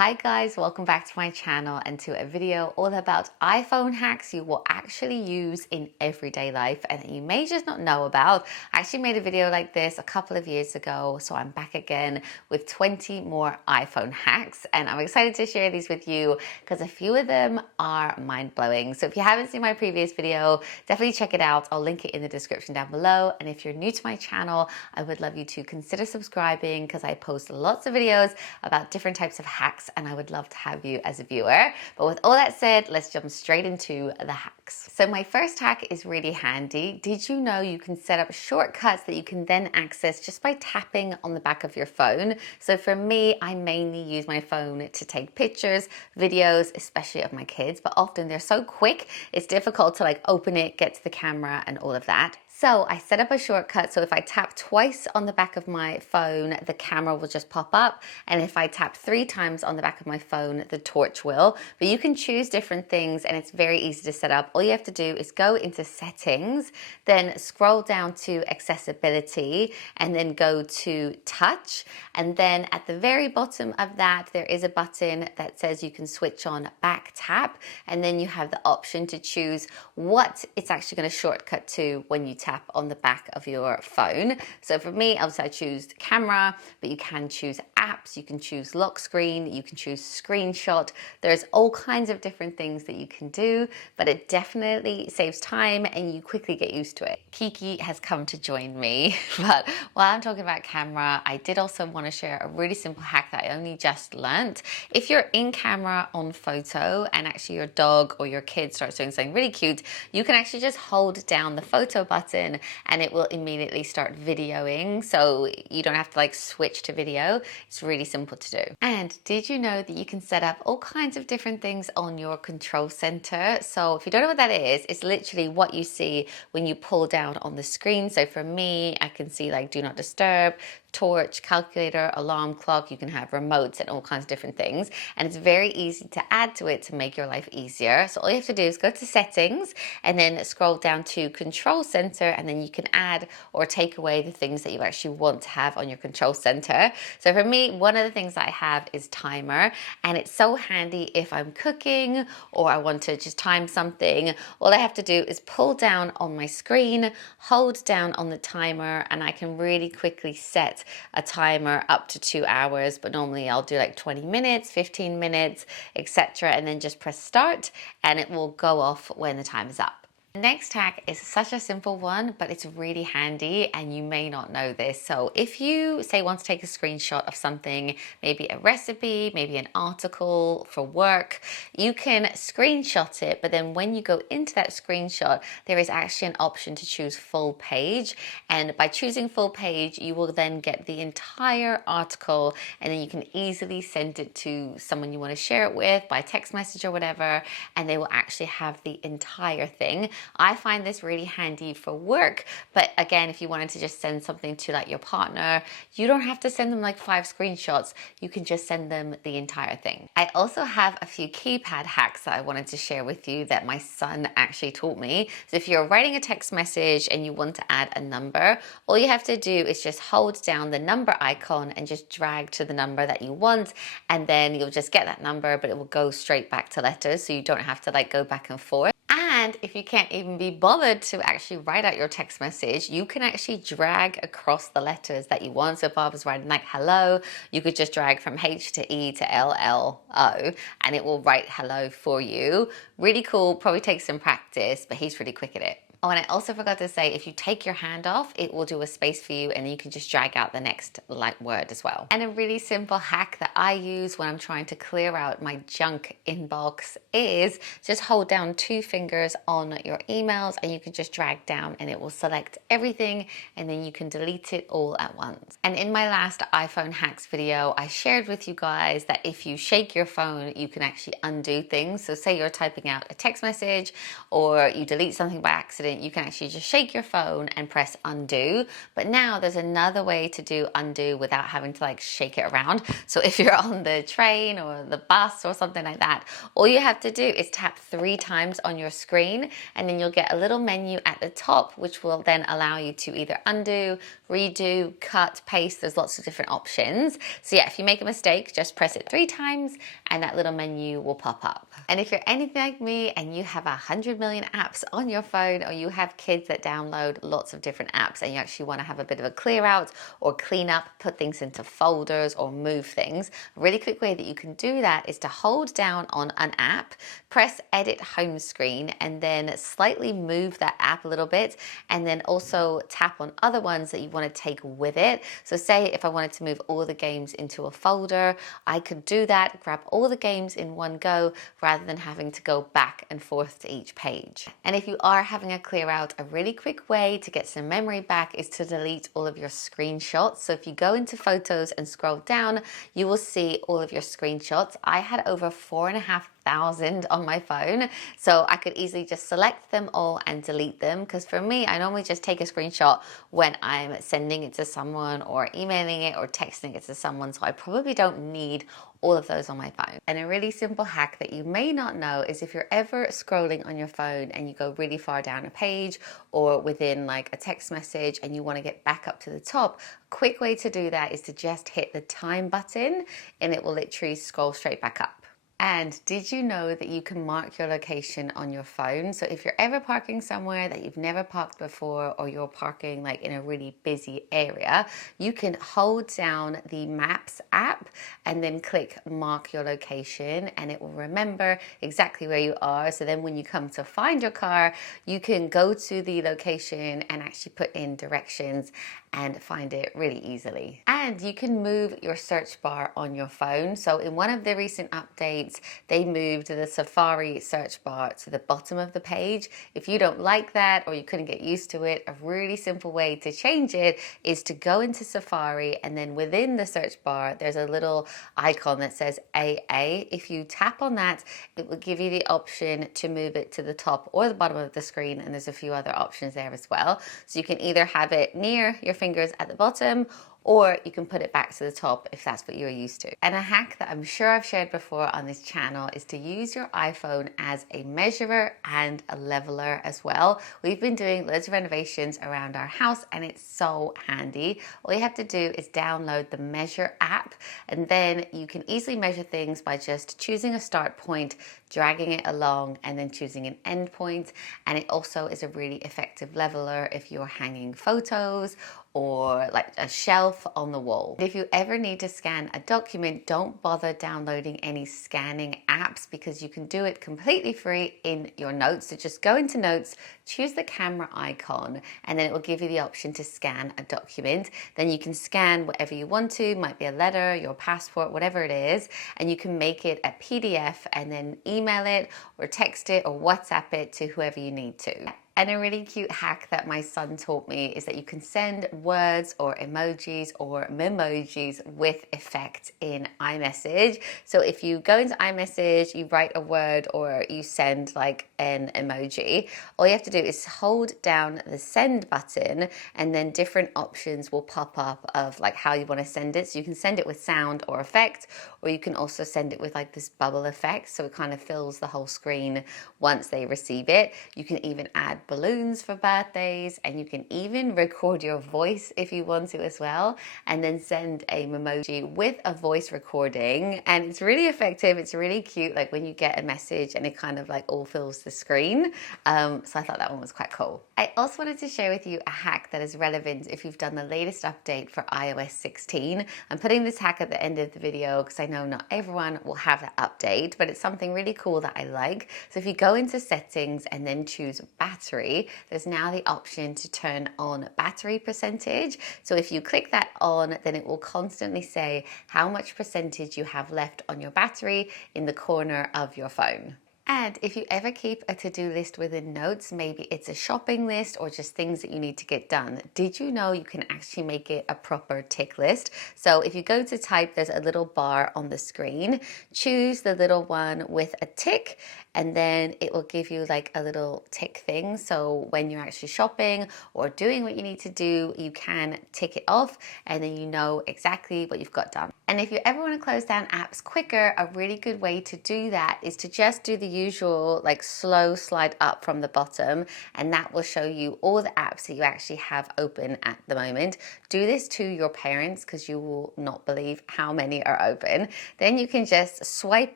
Hi guys, welcome back to my channel and to a video all about iPhone hacks you will actually use in everyday life and that you may just not know about. I actually made a video like this a couple of years ago, so I'm back again with 20 more iPhone hacks and I'm excited to share these with you because a few of them are mind-blowing. So if you haven't seen my previous video, definitely check it out. I'll link it in the description down below. And if you're new to my channel, I would love you to consider subscribing because I post lots of videos about different types of hacks and I would love to have you as a viewer. But with all that said, let's jump straight into the hacks. So my first hack is really handy. Did you know you can set up shortcuts that you can then access just by tapping on the back of your phone? So for me, I mainly use my phone to take pictures, videos, especially of my kids, but often they're so quick, it's difficult to like open it, get to the camera and all of that. So I set up a shortcut, so if I tap twice on the back of my phone, the camera will just pop up. And if I tap 3 times on the back of my phone, the torch will. But you can choose different things and it's very easy to set up. All you have to do is go into settings, then scroll down to accessibility and then go to touch. And then at the very bottom of that, there is a button that says you can switch on back tap. And then you have the option to choose what it's actually going to shortcut to when you tap on the back of your phone. So for me, obviously I choose camera, but you can choose apps, you can choose lock screen, you can choose screenshot. There's all kinds of different things that you can do, but it definitely saves time and you quickly get used to it. Kiki has come to join me, but while I'm talking about camera, I did also want to share a really simple hack that I only just learned. If you're in camera on photo and actually your dog or your kid starts doing something really cute, you can actually just hold down the photo button and it will immediately start videoing, so you don't have to like switch to video. It's really simple to do. And did you know that you can set up all kinds of different things on your control center? So if you don't know what that is, it's literally what you see when you pull down on the screen. So for me, I can see like do not disturb, torch, calculator, alarm clock. You can have remotes and all kinds of different things, and it's very easy to add to it to make your life easier. So all you have to do is go to settings and then scroll down to control center, and then you can add or take away the things that you actually want to have on your control center. So for me, one of the things that I have is timer, and it's so handy if I'm cooking or I want to just time something. All I have to do is pull down on my screen, hold down on the timer, and I can really quickly set a timer up to 2 hours, but normally I'll do like 20 minutes, 15 minutes, etc. and then just press start and it will go off when the time is up. The next hack is such a simple one, but it's really handy and you may not know this. So if you say want to take a screenshot of something, maybe a recipe, maybe an article for work, you can screenshot it, but then when you go into that screenshot, there is actually an option to choose full page. And by choosing full page, you will then get the entire article and then you can easily send it to someone you want to share it with by text message or whatever, and they will actually have the entire thing. I find this really handy for work, but again, if you wanted to just send something to like your partner, you don't have to send them like 5 screenshots. You can just send them the entire thing. I also have a few keypad hacks that I wanted to share with you that my son actually taught me. So if you're writing a text message and you want to add a number, all you have to do is just hold down the number icon and just drag to the number that you want, and then you'll just get that number, but it will go straight back to letters, so you don't have to like go back and forth. And if you can't even be bothered to actually write out your text message, you can actually drag across the letters that you want. So if I was writing like hello, you could just drag from H to E to L, L, O, and it will write hello for you. Really cool, probably takes some practice, but he's really quick at it. Oh, and I also forgot to say, if you take your hand off, it will do a space for you and you can just drag out the next like word as well. And a really simple hack that I use when I'm trying to clear out my junk inbox is just hold down 2 fingers on your emails and you can just drag down and it will select everything and then you can delete it all at once. And in my last iPhone hacks video, I shared with you guys that if you shake your phone, you can actually undo things. So say you're typing out a text message or you delete something by accident, accident, you can actually just shake your phone and press undo. But now there's another way to do undo without having to like shake it around. So if you're on the train or the bus or something like that, all you have to do is tap 3 times on your screen, and then you'll get a little menu at the top, which will then allow you to either undo, redo, cut, paste. There's lots of different options. So yeah, if you make a mistake, just press it 3 times and that little menu will pop up. And if you're anything like me and you have 100 million apps on your phone, or you have kids that download lots of different apps and you actually want to have a bit of a clear out or clean up, put things into folders or move things, a really quick way that you can do that is to hold down on an app, press edit home screen, and then slightly move that app a little bit, and then also tap on other ones that you want to take with it. So say if I wanted to move all the games into a folder, I could do that, grab all the games in one go rather than having to go back and forth to each page. And if you are having a clear out, a really quick way to get some memory back is to delete all of your screenshots. So if you go into photos and scroll down, you will see all of your screenshots. I had over 4,500 on my phone, so I could easily just select them all and delete them, because for me, I normally just take a screenshot when I'm sending it to someone or emailing it or texting it to someone, so I probably don't need all of those on my phone. And a really simple hack that you may not know is if you're ever scrolling on your phone and you go really far down a page or within like a text message and you want to get back up to the top, a quick way to do that is to just hit the time button and it will literally scroll straight back up. And did you know that you can mark your location on your phone? So if you're ever parking somewhere that you've never parked before, or you're parking like in a really busy area, you can hold down the Maps app and then click mark your location, and it will remember exactly where you are. So then when you come to find your car, you can go to the location and actually put in directions and find it really easily. And you can move your search bar on your phone. So in one of the recent updates, they moved the Safari search bar to the bottom of the page. If you don't like that or you couldn't get used to it, a really simple way to change it is to go into Safari, and then within the search bar, there's a little icon that says AA. If you tap on that, it will give you the option to move it to the top or the bottom of the screen, and there's a few other options there as well. So you can either have it near your fingers at the bottom, or you can put it back to the top if that's what you're used to. And a hack that I'm sure I've shared before on this channel is to use your iPhone as a measurer and a leveler as well. We've been doing loads of renovations around our house and it's so handy. All you have to do is download the Measure app, and then you can easily measure things by just choosing a start point, dragging it along, and then choosing an end point. And it also is a really effective leveler if you're hanging photos or like a shelf on the wall. If you ever need to scan a document, don't bother downloading any scanning apps, because you can do it completely free in your notes. So just go into notes, choose the camera icon, and then it will give you the option to scan a document. Then you can scan whatever you want to, might be a letter, your passport, whatever it is, and you can make it a PDF and then email it or text it or WhatsApp it to whoever you need to. And a really cute hack that my son taught me is that you can send words or emojis or memojis with effect in iMessage. So if you go into iMessage, you write a word or you send like an emoji, all you have to do is hold down the send button, and then different options will pop up of like how you want to send it. So you can send it with sound or effect, or you can also send it with like this bubble effect, so it kind of fills the whole screen once they receive it. You can even add balloons for birthdays, and you can even record your voice if you want to as well, and then send a memoji with a voice recording. And it's really effective, it's really cute, like when you get a message and it kind of like all fills the screen. So I thought that one was quite cool. I also wanted to share with you a hack that is relevant if you've done the latest update for iOS 16. I'm putting this hack at the end of the video because I know not everyone will have that update, but it's something really cool that I like. So if you go into settings and then choose battery, there's now the option to turn on battery percentage. So if you click that on, then it will constantly say how much percentage you have left on your battery in the corner of your phone. And if you ever keep a to-do list within Notes, maybe it's a shopping list or just things that you need to get done. Did you know you can actually make it a proper tick list? So if you go to type, there's a little bar on the screen. Choose the little one with a tick, and then it will give you like a little tick thing. So when you're actually shopping or doing what you need to do, you can tick it off, and then you know exactly what you've got done. And if you ever want to close down apps quicker, a really good way to do that is to just do the usual like slow slide up from the bottom, and that will show you all the apps that you actually have open at the moment. Do this to your parents because you will not believe how many are open. Then you can just swipe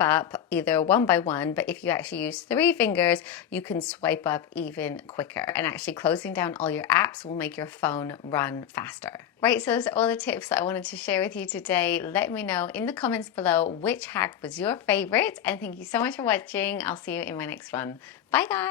up either one by one, but if you actually use 3 fingers, you can swipe up even quicker, and actually closing down all your apps will make your phone run faster. Right, so those are all the tips that I wanted to share with you today. Let me know in the comments below which hack was your favorite, and thank you so much for watching. I'll see you in my next one. Bye guys.